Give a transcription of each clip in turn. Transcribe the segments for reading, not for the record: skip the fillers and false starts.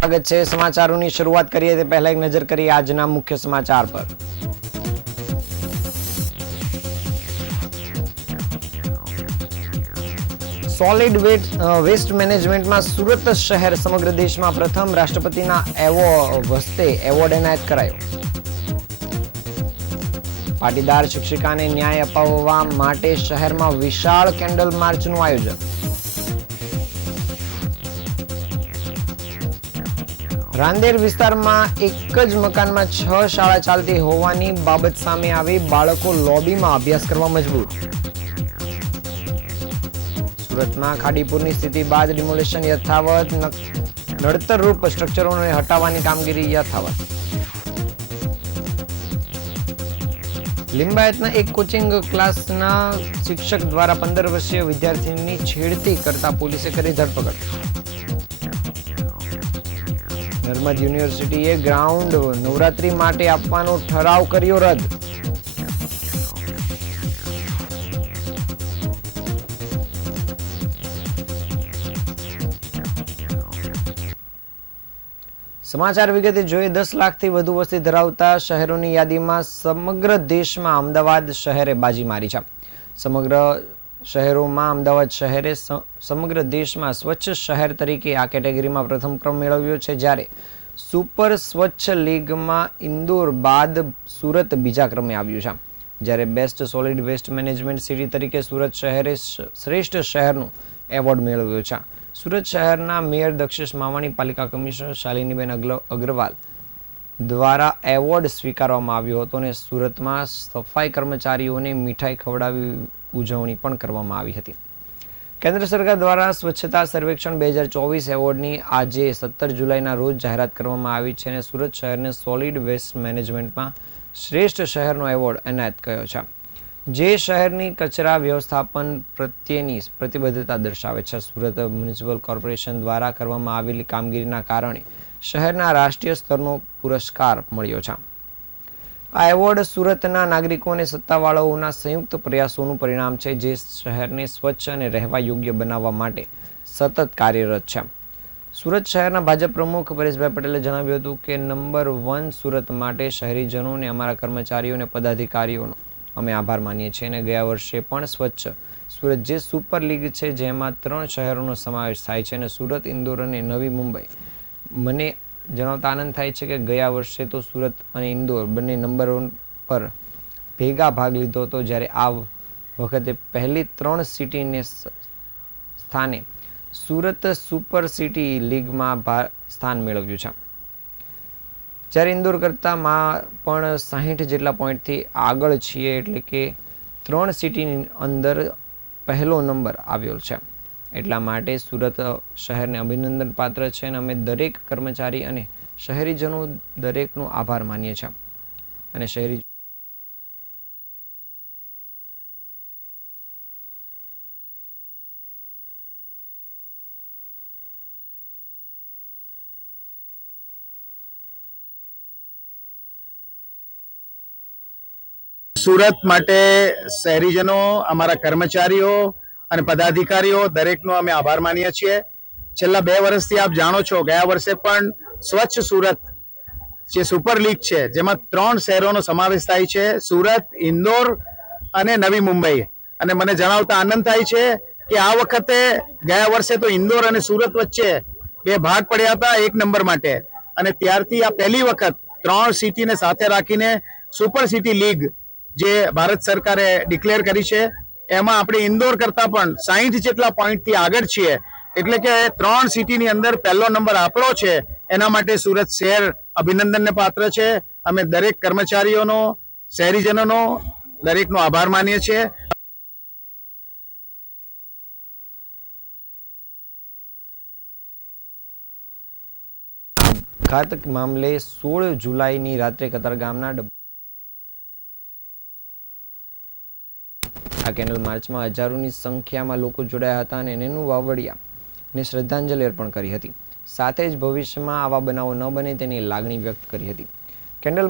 સ્વાગત છે સમાચારોની શરૂઆત કરીએ તે પહેલા એક નજર કરીએ આજના મુખ્ય સમાચાર પર। સોલિડ વેસ્ટ મેનેજમેન્ટમાં સુરત શહેર સમગ્ર દેશમાં પ્રથમ રાષ્ટ્રપતિના હસ્તે એવોર્ડ એનાયત કરાયો। પાટીદાર શિક્ષિકાને ન્યાય અપાવવા માટે શહેરમાં વિશાળ કેન્ડલ માર્ચનું આયોજન। રાંદેર વિસ્તારમાં એક જ મકાનમાં 6 શાળા ચાલતી હોવાની બાબત સામે આવી, બાળકો લોબીમાં અભ્યાસ કરવા મજબૂર। સુરતમાં ખાડીપુરની સ્થિતિ બાદ ડિમોલિશન યથાવત, નડતરરૂપ સ્ટ્રક્ચરોને હટાવવાની કામગીરી યથાવત। લિંબાયતના એક કોચિંગ ક્લાસના શિક્ષક દ્વારા 15 વર્ષીય વિદ્યાર્થીની છેડતી કરતા પોલીસે કરી ધરપકડ। નર્મદ યુનિવર્સિટીએ ગ્રાઉન્ડ નવરાત્રી માટે આપવાનો ઠરાવ કર્યો રદ। સમાચાર વિગતે જોઈએ। 10 લાખથી વધુ વસ્તી ધરાવતા શહેરોની યાદીમાં સમગ્ર દેશમાં અમદાવાદ શહેરે બાજી મારી છે। સમગ્ર શહેરોમાં અમદાવાદ શહેરે સમગ્ર દેશમાં સ્વચ્છ શહેર તરીકે આ કેટેગરીમાં પ્રથમ ક્રમ મેળવ્યો છે, જ્યારે સુપર સ્વચ્છ લીગમાં ઇન્દોર બાદ સુરત બીજા ક્રમે આવ્યું છે। જ્યારે best solid waste management city તરીકે સુરત શહેરે શ્રેષ્ઠ શહેરનો એવોર્ડ મેળવ્યો છે। સુરત શહેરના મેયર દક્ષેશ માવાણી, પાલિકા કમિશનર શાલિનીબેન અગ્રવાલ દ્વારા એવોર્ડ સ્વીકારવામાં આવ્યો હતો અને સુરતમાં સફાઈ કર્મચારીઓને મીઠાઈ ખવડાવી ઉજવણી પણ કરવામાં આવી હતી। કેન્દ્ર સરકાર દ્વારા સ્વચ્છતા સર્વેક્ષણ 2024 એવોર્ડની આજે 17 જુલાઈના રોજ જાહેરાત કરવામાં આવી છે અને સુરત શહેરને સોલિડ વેસ્ટ મેનેજમેન્ટમાં શ્રેષ્ઠ શહેરનો એવોર્ડ એનાયત કર્યો છે, જે શહેરની કચરા વ્યવસ્થાપન પ્રત્યેની પ્રતિબદ્ધતા દર્શાવે છે। સુરત મ્યુનિસિપલ કોર્પોરેશન દ્વારા કરવામાં આવેલી કામગીરીના કારણે શહેરના રાષ્ટ્રીય સ્તરનો પુરસ્કાર મળ્યો છે। આ એવોર્ડ સુરતના નાગરિકો અને સત્તાવાળાઓના સંયુક્ત પ્રયાસોનું પરિણામ છે, જે શહેરને સ્વચ્છ અને રહેવા યોગ્ય બનાવવા માટે સતત કાર્યરત છે। સુરત શહેરના ભાજપ પ્રમુખ પરેશભાઈ પટેલે જણાવ્યું હતું કે નંબર 1 સુરત માટે શહેરીજનો અને અમારા કર્મચારીઓ અને પદાધિકારીઓનો અમે આભાર માનીએ છીએ અને ગયા વર્ષે પણ સ્વચ્છ સુરત જે સુપર લીગ છે, જેમાં 3 શહેરોનો સમાવેશ થાય છે અને સુરત, ઇન્દોર અને નવી મુંબઈ, મને જણાવતા આનંદ થાય છે કે ગયા વર્ષે તો સુરત અને ઇન્દોર બંને નંબર 1 પર ભેગા ભાગ લીધો હતો, જ્યારે આ વખતે પહેલી 3 સિટીને સ્થાને સુરત સુપર સિટી લીગમાં સ્થાન મેળવ્યું છે। જ્યારે ઇન્દોર કરતાં પણ 60 જેટલા પોઈન્ટથી આગળ છીએ, એટલે કે 3 સિટીની અંદર પહેલો નંબર આવ્યો છે। એટલા માટે સુરત શહેરને અભિનંદન પાત્ર છે અને અમે દરેક કર્મચારી અને શહેરીજનો દરેકનો આભાર માનીએ છીએ અને શહેરી સુરત માટે શહેરીજનો, અમારા કર્મચારીઓ અને પદાધિકારીઓ દરેકનો અમે આભાર માનીએ છીએ। છેલ્લા 2 વર્ષથી આપ જાણો છો, ગયા વર્ષે પણ સ્વચ્છ સુરત જે સુપર લીગ છે, જેમાં 3 શહેરોનો સમાવેશ થાય છે, સુરત, ઇન્દોર અને નવી મુંબઈ। અને મને જણાવતા આનંદ થાય છે કે આ વખતે ગયા વર્ષે તો ઇન્દોર અને સુરત વચ્ચે 2 ભાગ પડ્યા હતા 1 નંબર માટે, અને ત્યારથી આ પહેલી વખત 3 સિટીને સાથે રાખીને સુપર સિટી લીગ જે ભારત સરકારે ડિક્લેર કરી છે, એમાં આપણે ઇન્દોર કરતા પણ 60 જેટલા પોઈન્ટથી આગળ છીએ। એટલે કે 3 સિટીની અંદર પહેલો નંબર આપણો છે, એના માટે સુરત શહેર અભિનંદનને પાત્ર છે। અમે દરેક કર્મચારીઓનો, શહેરીજનોનો દરેકનો આભાર માનીએ છીએ। ઘાતક મામલે 16 જુલાઈની રાત્રે કતારગામના આ કેન્ડલ માર્ચમાં હજારોની સંખ્યામાં લોકો જોડાયા હતા અને નેનુ વાવડિયાને શ્રદ્ધાંજલિ અર્પણ કરી હતી। સાથે જ ભવિષ્યમાં આવા બનાવો ન બને તેની લાગણી વ્યક્ત કરી હતી। કેન્ડલ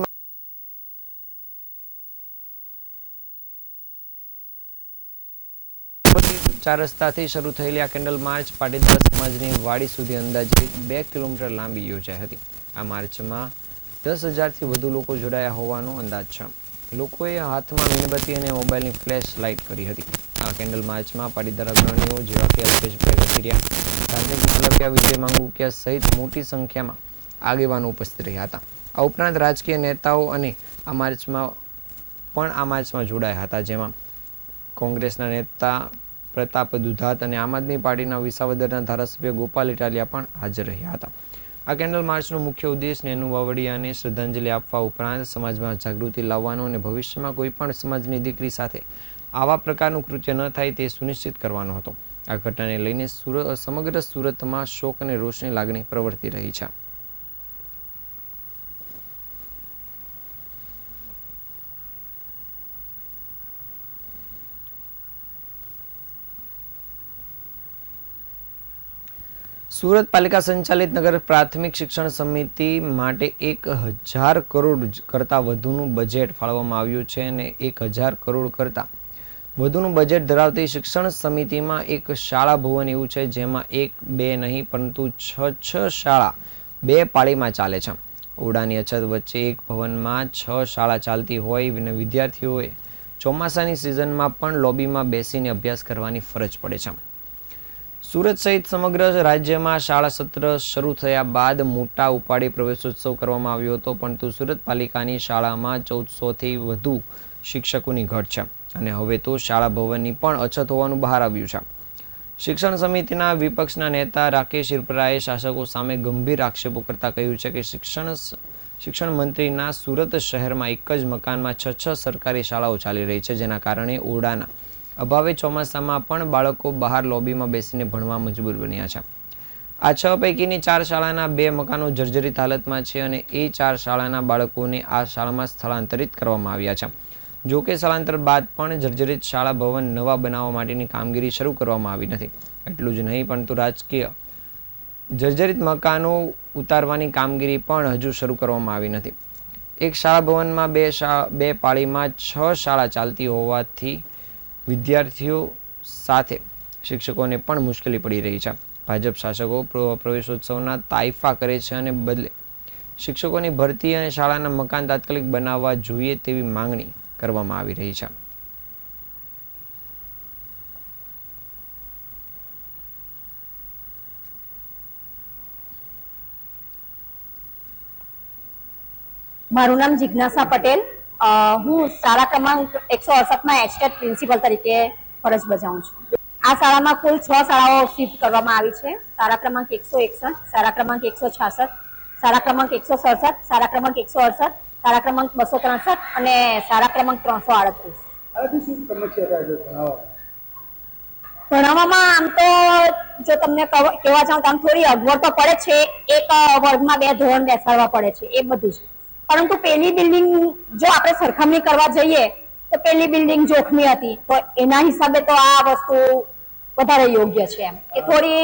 ચાર રસ્તાથી શરૂ થયેલી આ કેન્ડલ માર્ચ પાટીદાર સમાજની વાડી સુધી અંદાજે 2 કિલોમીટર લાંબી યોજાઈ હતી. આ માર્ચમાં 10,000થી વધુ લોકો જોડાયા હોવાનો અંદાજ છે. લોકોએ હાથમાં મીણબત્તી અને મોબાઈલની ફ્લેશ લાઇટ કરી હતી. આ કેન્ડલ માર્ચમાં પાટીદાર અગ્રણીઓ જેવા કે અલ્પેશભાઈ કથિરિયા, ધાર્મિક માલવિયા, વિજય માંગુકિયા સહિત મોટી સંખ્યામાં આગેવાનો ઉપસ્થિત રહ્યા હતા. આ ઉપરાંત રાજકીય નેતાઓ અને આ માર્ચમાં જોડાયા હતા, જેમાં કોંગ્રેસના નેતા પ્રતાપ દુધાત અને આમ આદમી પાર્ટીના વિસાવદરના ધારાસભ્ય ગોપાલ ઇટાલિયા પણ હાજર રહ્યા હતા. આ કેન્ડલ માર્ચનો મુખ્ય ઉદ્દેશ નેનુ વાવડિયાને શ્રદ્ધાંજલિ આપવા ઉપરાંત સમાજમાં જાગૃતિ લાવવાનો અને ભવિષ્યમાં કોઈ પણ સમાજની દીકરી સાથે આવા પ્રકારનું કૃત્ય ન થાય તે સુનિશ્ચિત કરવાનો હતો. આ ઘટનાને લઈને સમગ્ર સુરતમાં શોક અને રોષની લાગણી પ્રવર્તી રહી છે. સુરત પાલિકા સંચાલિત નગર પ્રાથમિક શિક્ષણ સમિતિ માટે 1,000 કરોડ કરતાં વધુનું બજેટ ફાળવવામાં આવ્યું છે અને 1,000 કરોડ કરતાં વધુનું બજેટ ધરાવતી શિક્ષણ સમિતિમાં એક શાળા ભવન એવું છે જેમાં 1-2 નહીં પરંતુ 6 શાળા 2 પાળીમાં ચાલે છે. ઓરડાની અછત વચ્ચે એક ભવનમાં 6 શાળા ચાલતી હોય અને વિદ્યાર્થીઓએ ચોમાસાની સિઝનમાં પણ લોબીમાં બેસીને અભ્યાસ કરવાની ફરજ પડે છે. સુરત સહિત સમગ્ર રાજ્યમાં શાળા સત્ર શરૂ થયા બાદ મોટા ઉપાડે પ્રવેશોત્સવ કરવામાં આવ્યો હતો, પરંતુ સુરત પાલિકાની શાળામાં 1,400થી વધુ શિક્ષકોની ઘટ છે અને હવે તો શાળા ભવનની પણ અછત હોવાનું બહાર આવ્યું છે. શિક્ષણ સમિતિના વિપક્ષના નેતા રાકેશ ઇરપરાએ શાસકો સામે ગંભીર આક્ષેપો કરતા કહ્યું છે કે શિક્ષણ મંત્રીના સુરત શહેરમાં એક જ મકાનમાં 6 સરકારી શાળાઓ ચાલી રહી છે, જેના કારણે ઓરડાના અભાવે ચોમાસામાં પણ બાળકો બહાર લોબીમાં બેસીને ભણવા મજબૂર બન્યા છે. આ 6 પૈકીની 4 શાળાના 2 મકાનો જર્જરિત હાલતમાં છે અને એ 4 શાળાના બાળકોને આ શાળામાં સ્થળાંતરિત કરવામાં આવ્યા છે. જો કે સ્થળાંતર બાદ પણ જર્જરિત શાળા ભવન નવા બનાવવા માટેની કામગીરી શરૂ કરવામાં આવી નથી. એટલું જ નહીં પરંતુ રાજકીય જર્જરિત મકાનો ઉતારવાની કામગીરી પણ હજુ શરૂ કરવામાં આવી નથી. એક શાળા ભવનમાં 2 પાળીમાં 6 શાળા ચાલતી હોવાથી વિદ્યાર્થીઓ સાથે શિક્ષકોને પણ મુશ્કેલી પડી રહી છે. ભાજપ શાસકો પ્રવેશોત્સવના તાઇફા કરે છે અને બદલે શિક્ષકોની ભરતી અને શાળાના મકાન તાત્કાલિક બનાવવા જોઈએ તેવી માંગણી કરવામાં આવી રહી છે. મારું નામ જિજ્ઞાસા પટેલ. હું શાળા ક્રમાંક 168માં એચટેટ પ્રિન્સિપલ તરીકે ફરજ બજાવું છું. આ શાળામાં કુલ 6 શાળાઓ શિફ્ટ કરવામાં આવી છે. શાળા ક્રમાંક 161, શાળા ક્રમાંક 166, શાળા ક્રમાંક 167, શાળા ક્રમાંક 168, શાળા ક્રમાંક 263 અને શાળા ક્રમાંક 338. ભણાવવામાં આમ તો જો તમને કહેવા જાઉં તો આમ થોડી અગવડ તો પડે છે. એક વર્ગમાં 2 ધોરણ બેસાડવા પડે છે, એ બધું છે. પરંતુ પેલી બિલ્ડિંગ જો આપણે સરખામણી કરવા જઈએ તો પેલી બિલ્ડિંગ જોખમી હતી, તો એના હિસાબે તો આ વસ્તુ વધારે યોગ્ય છે. એમ કે થોડી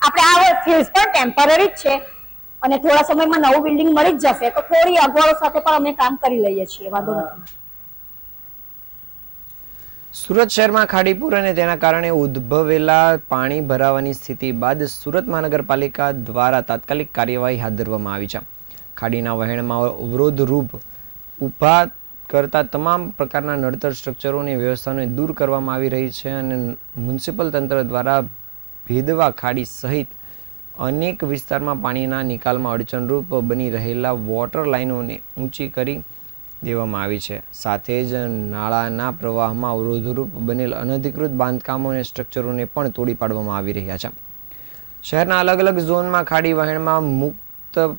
આપણે આ ફેઝ પણ ટેમ્પરરી જ છે અને થોડા સમયમાં નવું બિલ્ડિંગ મળી જ જશે, તો થોડી અગવડો સાથે પણ અમે કામ કરી લઈએ છીએ, વાંધો નથી. સુરત શહેરમાં ખાડીપુર અને તેના કારણે ઉદ્ભવેલા પાણી ભરાવાની સ્થિતિ બાદ સુરત મહાનગરપાલિકા દ્વારા તાત્કાલિક કાર્યવાહી હાથ ધરવામાં આવી છે. ખાડીના વહેણમાં અવરોધરૂપ ઊભા કરતા તમામ પ્રકારના નડતર સ્ટ્રક્ચરોની વ્યવસ્થાને દૂર કરવામાં આવી રહી છે અને મ્યુનિસિપલ તંત્ર દ્વારા ભેદવા ખાડી સહિત અનેક વિસ્તારમાં પાણીના નિકાલમાં અડચણરૂપ બની રહેલા વોટર લાઇનોને ઊંચી કરી દેવામાં આવી છે. સાથે જ નાળાના પ્રવાહમાં અવરોધરૂપ બનેલ અનધિકૃત બાંધકામો અને સ્ટ્રક્ચરોને પણ તોડી પાડવામાં આવી રહ્યા છે. શહેરના અલગ અલગ ઝોનમાં ખાડી વહેણમાં મુક્ત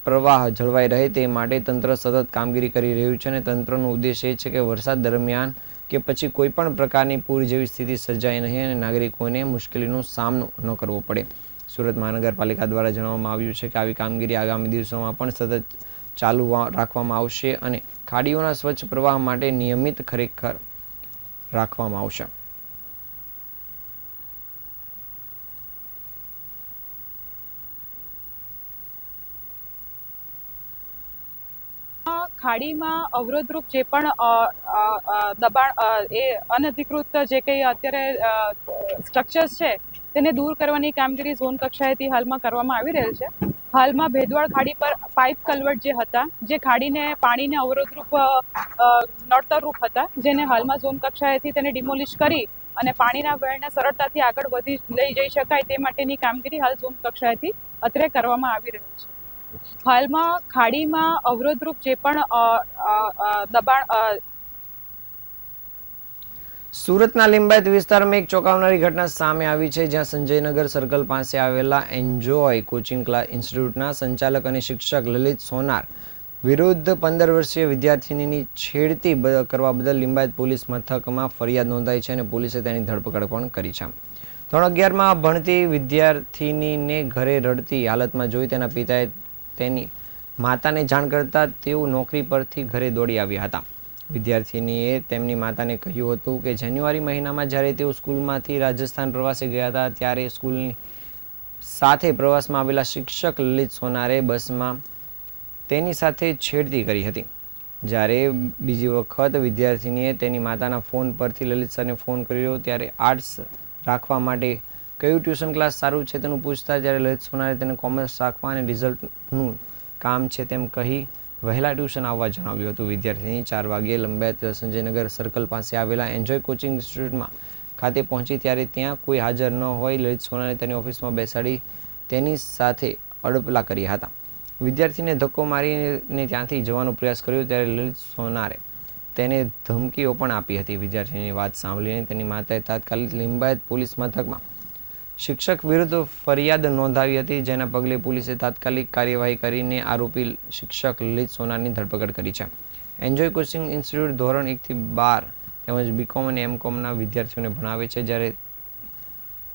પ્રવાહ જળવાઈ રહે તે માટે તંત્ર સતત કામગીરી કરી રહ્યું છે અને તંત્રનો ઉદ્દેશ એ છે કે વરસાદ દરમિયાન કે પછી કોઈ પણ પ્રકારની પૂર જેવી સ્થિતિ સર્જાય નહીં અને નાગરિકોને મુશ્કેલીનો સામનો ન કરવો પડે. સુરત મહાનગરપાલિકા દ્વારા જણાવવામાં આવ્યું છે કે આવી કામગીરી આગામી દિવસોમાં પણ સતત ચાલુ રાખવામાં આવશે અને ખાડીઓના સ્વચ્છ પ્રવાહ માટે નિયમિત ખરેખર રાખવામાં આવશે. ખાડીમાં અવરોધરૂપ જે પણ દબાણ એ અનધિકૃત જે કંઈ અત્યારે સ્ટ્રક્ચર્સ છે તેને દૂર કરવાની કામગીરી ઝોન કક્ષાએથી હાલમાં કરવામાં આવી રહેલ છે. હાલમાં ભેદવાડ ખાડી પર પાઇપ કલ્વર્ટ જે હતા, જે ખાડીને પાણીને અવરોધરૂપ નડતરરૂપ હતા, જેને હાલમાં ઝોન કક્ષાએથી તેને ડિમોલિશ કરી અને પાણીના વહેણને સરળતાથી આગળ વધી લઈ જઈ શકાય તે માટેની કામગીરી હાલ ઝોન કક્ષાએથી અત્રે કરવામાં આવી રહી છે. હાલમાં ખાડીમાં અવરોધરૂપ જે પણ દબાણ સુરતના લિંબાયત વિસ્તારમાં એક ચોંકાવનારી ઘટના સામે આવી છે, જ્યાં સંજયનગર સર્કલ પાસે આવેલા એન્જોય કોચિંગ ક્લાસ ઇન્સ્ટિટ્યૂટના સંચાલક અને શિક્ષક લલિત સોનાર વિરુદ્ધ 15 વર્ષીય વિદ્યાર્થિનીની છેડતી કરવા બદલ લિંબાયત પોલીસ મથકમાં ફરિયાદ નોંધાઈ છે અને પોલીસે તેની ધરપકડ પણ કરી છે. ધોરણ 11માં ભણતી વિદ્યાર્થિનીને ઘરે રડતી હાલતમાં જોઈ તેના પિતાએ તેની માતાને જાણ કરતા તેઓ નોકરી પરથી ઘરે દોડી આવ્યા હતા. વિદ્યાર્થિનીએ તેમની માતાને કહ્યું હતું કે જાન્યુઆરી મહિનામાં જ્યારે તેઓ સ્કૂલમાંથી રાજસ્થાન પ્રવાસે ગયા હતા ત્યારે સ્કૂલની સાથે પ્રવાસમાં આવેલા શિક્ષક લલિત સોનારે બસમાં તેની સાથે છેડતી કરી હતી. જ્યારે બીજી વખત વિદ્યાર્થિનીએ તેની માતાના ફોન પરથી લલિત સરને ફોન કર્યો ત્યારે આર્ટ્સ રાખવા માટે કયું ટ્યુશન ક્લાસ સારું છે તેનું પૂછતા જ્યારે લલિત સોનારે તેને કોમર્સ રાખવા અને રિઝલ્ટનું કામ છે તેમ કહી વહેલા ટ્યુશન આવવા જણાવ્યું હતું. વિદ્યાર્થીની 4 વાગ્યે લિંબાયત સંજયનગર સર્કલ પાસે આવેલા એન્જોય કોચિંગ ઇન્સ્ટિટ્યૂટમાં ખાતે પહોંચી ત્યારે ત્યાં કોઈ હાજર ન હોય લલિત સોનારે તેની ઓફિસમાં બેસાડી તેની સાથે અડપલા કર્યા હતા. વિદ્યાર્થીને ધક્કો મારીને ત્યાંથી જવાનો પ્રયાસ કર્યો ત્યારે લલિત સોનારે તેને ધમકીઓ પણ આપી હતી. વિદ્યાર્થીની વાત સાંભળીને તેની માતાએ તાત્કાલિક લિંબાયત પોલીસ મથકમાં શિક્ષક વિરુદ્ધ ફરિયાદ નોંધાવી હતી, જેના પગલે પોલીસે તાત્કાલિક કાર્યવાહી કરીને આરોપી શિક્ષક લલિત સોનારની ધરપકડ કરી છે. એન્જોય કોચિંગ ઇન્સ્ટિટ્યૂટ ધોરણ 1 થી 12 તેમજ બીકોમ અને એમકોમના વિદ્યાર્થીઓને ભણાવે છે, જ્યારે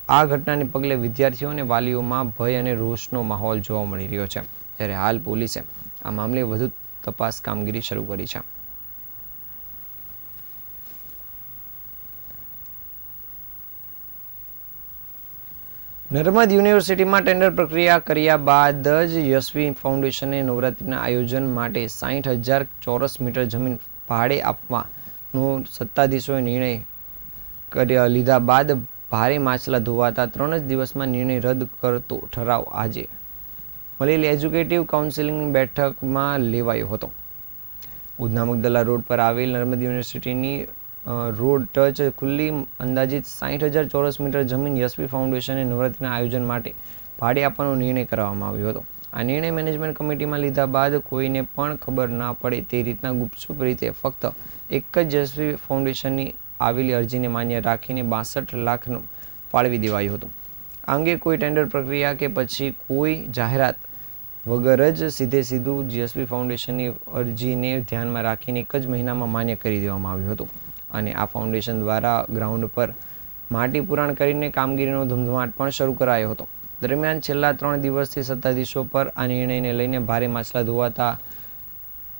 આ ઘટનાને પગલે વિદ્યાર્થીઓ અને વાલીઓમાં ભય અને રોષનો માહોલ જોવા મળી રહ્યો છે. જ્યારે હાલ પોલીસે આ મામલે વધુ તપાસ કામગીરી શરૂ કરી છે. નર્મદ યુનિવર્સિટીમાં ટેન્ડર પ્રક્રિયા કર્યા બાદ જ યશવી ફાઉન્ડેશને નવરાત્રિના આયોજન માટે 60,000 ચોરસ મીટર જમીન ભાડે આપવાનો સત્તાધીશોએ નિર્ણય લીધા બાદ ભારે માછલા ધોવાતા 3 જ દિવસમાં નિર્ણય રદ કરતો ઠરાવ આજે મળેલી એજ્યુકેટિવ કાઉન્સિલની બેઠકમાં લેવાયો હતો. ઉધના મગદલા રોડ પર આવેલ નર્મદ યુનિવર્સિટીની રોડ ટચ ખુલ્લી અંદાજિત 60,000 ચોરસ મીટર જમીન યશવી ફાઉન્ડેશને નવરાત્રિના આયોજન માટે ભાડે આપવાનો નિર્ણય કરવામાં આવ્યો હતો. આ નિર્ણય મેનેજમેન્ટ કમિટીમાં લીધા બાદ કોઈને પણ ખબર ના પડે તે રીતના ગુપચુપ રીતે ફક્ત એક જ યશવી ફાઉન્ડેશનની આવેલી અરજીને માન્ય રાખીને 62 લાખનું ફાળવી દેવાયું હતું. આ અંગે કોઈ ટેન્ડર પ્રક્રિયા કે પછી કોઈ જાહેરાત વગર જ સીધું યશવી ફાઉન્ડેશનની અરજીને ધ્યાનમાં રાખીને એક જ મહિનામાં માન્ય કરી દેવામાં આવ્યું હતું અને આ ફાઉન્ડેશન દ્વારા ગ્રાઉન્ડ પર માટી પુરાણ કરીને કામગીરીનો ધમધમાટ પણ શરૂ કરાયો હતો. દરમિયાન છેલ્લા 3 દિવસથી સત્તાધીશો પર આ નિર્ણયને લઈને ભારે માછલા ધોવાતા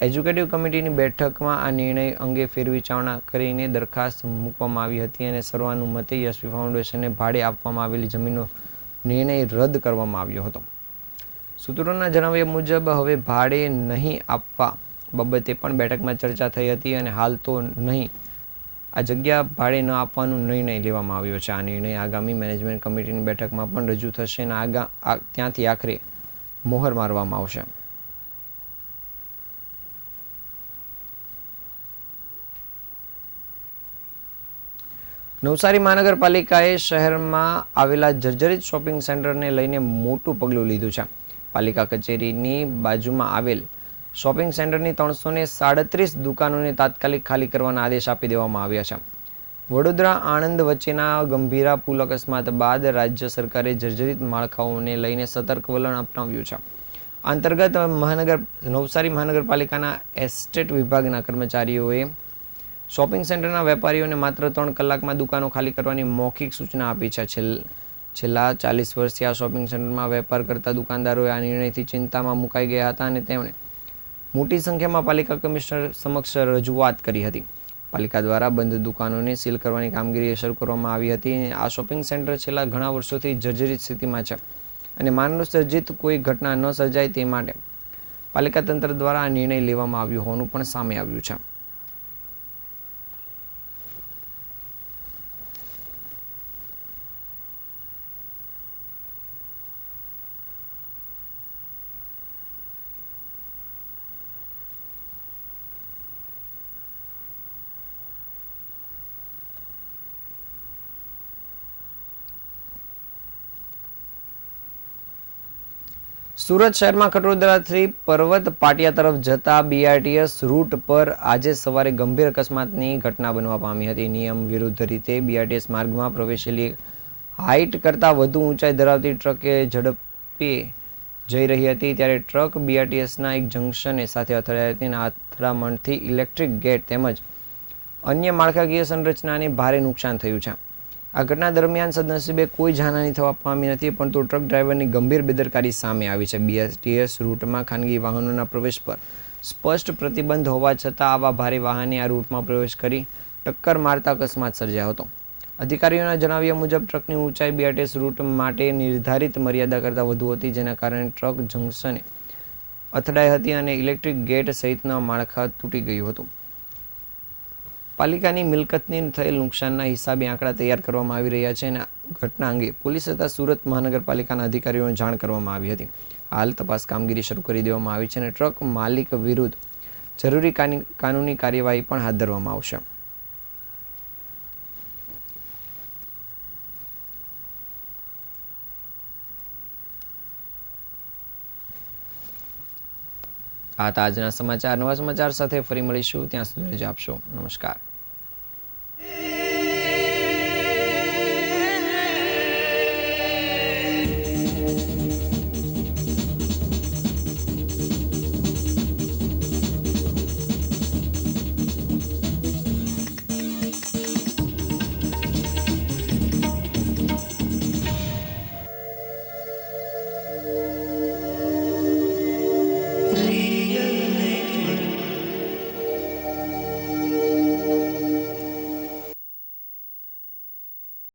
એજ્યુકેટિવ કમિટીની બેઠકમાં આ નિર્ણય અંગે ફેરવિચારણા કરીને દરખાસ્ત મૂકવામાં આવી હતી અને સર્વાનુમતે યશવી ફાઉન્ડેશનને ભાડે આપવામાં આવેલી જમીનનો નિર્ણય રદ કરવામાં આવ્યો હતો. સૂત્રોના જણાવ્યા મુજબ હવે ભાડે નહીં આપવા બાબતે પણ બેઠકમાં ચર્ચા થઈ હતી અને હાલ તો નહીં આ જગ્યા ભાડે ન આપવાનો નિર્ણય લેવામાં આવ્યો છે. આ નિર્ણય આગામી મેનેજમેન્ટ કમિટીની બેઠકમાં પણ રજૂ થશે અને ત્યાંથી આખરે મોહર મારવામાં આવશે. નવસારી મહાનગરપાલિકાએ શહેરમાં આવેલા જર્જરિત શોપિંગ સેન્ટરને લઈને મોટું પગલું લીધું છે. પાલિકા કચેરીની બાજુમાં આવેલ શોપિંગ સેન્ટરની 337 દુકાનોને તાત્કાલિક ખાલી કરવાના આદેશ આપી દેવામાં આવ્યા છે. વડોદરા આણંદ વચ્ચેના ગંભીરા પુલ અકસ્માત બાદ રાજ્ય સરકારે જર્જરિત માળખાઓને લઈને સતર્ક વલણ અપનાવ્યું છે. અંતર્ગત નવસારી મહાનગરપાલિકાના એસ્ટેટ વિભાગના કર્મચારીઓએ શોપિંગ સેન્ટરના વેપારીઓને માત્ર 3 કલાકમાં દુકાનો ખાલી કરવાની મૌખિક સૂચના આપી છે. છેલ્લા 40 વર્ષથી આ શોપિંગ સેન્ટરમાં વેપાર કરતા દુકાનદારોએ આ નિર્ણયથી ચિંતામાં મુકાઈ ગયા હતા અને તેમણે મોટી સંખ્યામાં પાલિકા કમિશનર સમક્ષ રજૂઆત કરી હતી. પાલિકા દ્વારા બંધ દુકાનોને સીલ કરવાની કામગીરી શરૂ કરવામાં આવી હતી. આ શોપિંગ સેન્ટર છેલ્લા ઘણા વર્ષોથી જર્જરિત સ્થિતિમાં છે અને માનવ સર્જિત કોઈ ઘટના ન સર્જાય તે માટે પાલિકા તંત્ર દ્વારા આ નિર્ણય લેવામાં આવ્યો હોવાનું પણ સામે આવ્યું છે. સુરત શહેરમાં કટોદરાથી પર્વત પાટિયા તરફ જતા બીઆરટીએસ રૂટ પર આજે સવારે ગંભીર અકસ્માતની ઘટના બનવા પામી હતી. નિયમ વિરુદ્ધ રીતે બીઆરટીએસ માર્ગમાં પ્રવેશેલી હાઇટ કરતાં વધુ ઊંચાઈ ધરાવતી ટ્રકે ઝડપે જઈ રહી હતી ત્યારે ટ્રક બીઆરટીએસના એક જંકશને સાથે અથડાઈ હતી અને અથડામણથી ઇલેક્ટ્રિક ગેટ તેમજ અન્ય માળખાકીય સંરચનાને ભારે નુકસાન થયું છે. આ ઘટના દરમિયાન સદનસીબે કોઈ જાનહાની થવા પામી નથી, પરંતુ ટ્રક ડ્રાઈવરની ગંભીર બેદરકારી સામે આવી છે. બીઆરટીએસ રૂટમાં ખાનગી વાહનોના પ્રવેશ પર સ્પષ્ટ પ્રતિબંધ હોવા છતાં આવા ભારે વાહને આ રૂટમાં પ્રવેશ કરી ટક્કર મારતા અકસ્માત સર્જાયો હતો. અધિકારીઓના જણાવ્યા મુજબ ટ્રકની ઊંચાઈ બીઆરટીએસ રૂટ માટે નિર્ધારિત મર્યાદા કરતાં વધુ હતી, જેના કારણે ટ્રક જંકશને અથડાઈ હતી અને ઇલેક્ટ્રિક ગેટ સહિતના માળખા તૂટી ગયું હતું. પાલિકાની મિલકતની થયેલ નુકસાનના હિસાબે આંકડા તૈયાર કરવામાં આવી રહ્યા છે અને ઘટના અંગે પોલીસ તથા સુરત મહાનગરપાલિકાના અધિકારીઓને જાણ કરવામાં આવી હતી. હાલ તપાસ કામગીરી શરૂ કરી દેવામાં આવી છે અને ટ્રક માલિક વિરુદ્ધ જરૂરી કાનૂની કાર્યવાહી પણ હાથ ધરવામાં આવશે. આ હતા આજના સમાચાર. નવા સમાચાર સાથે ફરી મળીશું. ત્યાં સુધી રજા આપશો. નમસ્કાર.